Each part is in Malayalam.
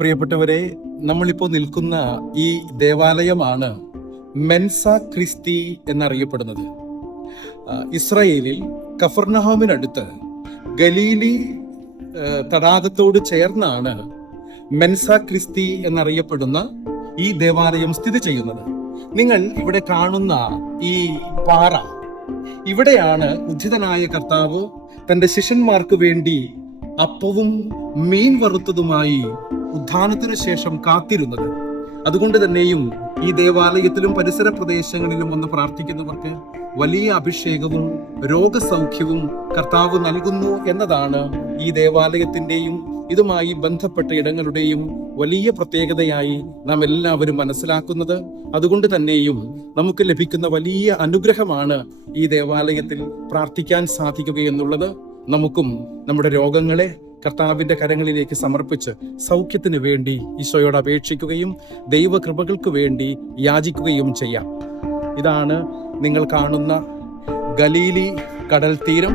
പ്രിയപ്പെട്ടവരെ നമ്മളിപ്പോൾ നിൽക്കുന്ന ഈ ദേവാലയമാണ് മെൻസ ക്രിസ്തി എന്നറിയപ്പെടുന്നത്. ഇസ്രയേലിൽ കഫർനഹോമിനടുത്ത് ഗലീലി തടാകത്തോട് ചേർന്നാണ് മെൻസ ക്രിസ്തി എന്നറിയപ്പെടുന്ന ഈ ദേവാലയം സ്ഥിതി ചെയ്യുന്നത്. നിങ്ങൾ ഇവിടെ കാണുന്ന ഈ പാറ ഇവിടെയാണ് ഉദ്ധിതനായ കർത്താവ് തന്റെ ശിഷ്യന്മാർക്ക് വേണ്ടി അപ്പവും മീൻ വറുത്തതുമായി ഉത്ഥാനത്തിനു ശേഷം കാത്തിരുന്നത്. അതുകൊണ്ട് തന്നെയും ഈ ദേവാലയത്തിലും പരിസര പ്രദേശങ്ങളിലും വന്ന് പ്രാർത്ഥിക്കുന്നവർക്ക് വലിയ അഭിഷേകവും രോഗസൗഖ്യവും കർത്താവ് നൽകുന്നു എന്നതാണ് ഈ ദേവാലയത്തിന്റെയും ഇതുമായി ബന്ധപ്പെട്ട ഇടങ്ങളുടെയും വലിയ പ്രത്യേകതയായി നാം എല്ലാവരും മനസ്സിലാക്കുന്നത്. അതുകൊണ്ട് തന്നെയും നമുക്ക് ലഭിക്കുന്ന വലിയ അനുഗ്രഹമാണ് ഈ ദേവാലയത്തിൽ പ്രാർത്ഥിക്കാൻ സാധിക്കുക എന്നുള്ളത്. നമുക്കും നമ്മുടെ രോഗങ്ങളെ കർത്താവിന്റെ കരങ്ങളിലേക്ക് സമർപ്പിച്ച് സൗഖ്യത്തിന് വേണ്ടി ഈശോയോട് അപേക്ഷിക്കുകയും ദൈവകൃപകൾക്ക് വേണ്ടി യാചിക്കുകയും ചെയ്യാം. ഇതാണ് നിങ്ങൾ കാണുന്ന ഗലീലി കടൽ തീരം.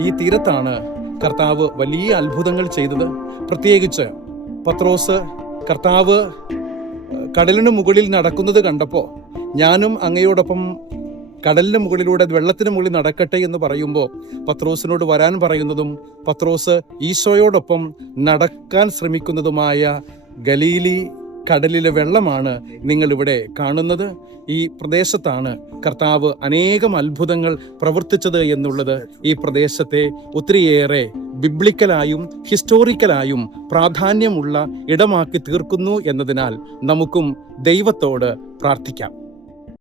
ഈ തീരത്താണ് കർത്താവ് വലിയ അത്ഭുതങ്ങൾ ചെയ്തത്. പ്രത്യേകിച്ച് പത്രോസ് കർത്താവ് കടലിന് മുകളിൽ നടക്കുന്നത് കണ്ടപ്പോൾ ഞാനും അങ്ങയോടൊപ്പം കടലിന് മുകളിലൂടെ വെള്ളത്തിന് മുകളിൽ നടക്കട്ടെ എന്ന് പറയുമ്പോൾ പത്രോസിനോട് വരാൻ പറയുന്നതും പത്രോസ് ഈശോയോടൊപ്പം നടക്കാൻ ശ്രമിക്കുന്നതുമായ ഗലീലി കടലിലെ വെള്ളമാണ് നിങ്ങൾ ഇവിടെ കാണുന്നത്. ഈ പ്രദേശത്താണ് കർത്താവ് അനേകം അത്ഭുതങ്ങൾ പ്രവർത്തിച്ചത് എന്നുള്ളത്. ഈ പ്രദേശത്തെ ഒത്തിരിയേറെ ബിബ്ലിക്കലായും ഹിസ്റ്റോറിക്കലായും പ്രാധാന്യമുള്ള ഇടമാക്കി തീർക്കുന്നു എന്നതിനാൽ നമുക്കും ദൈവത്തോട് പ്രാർത്ഥിക്കാം.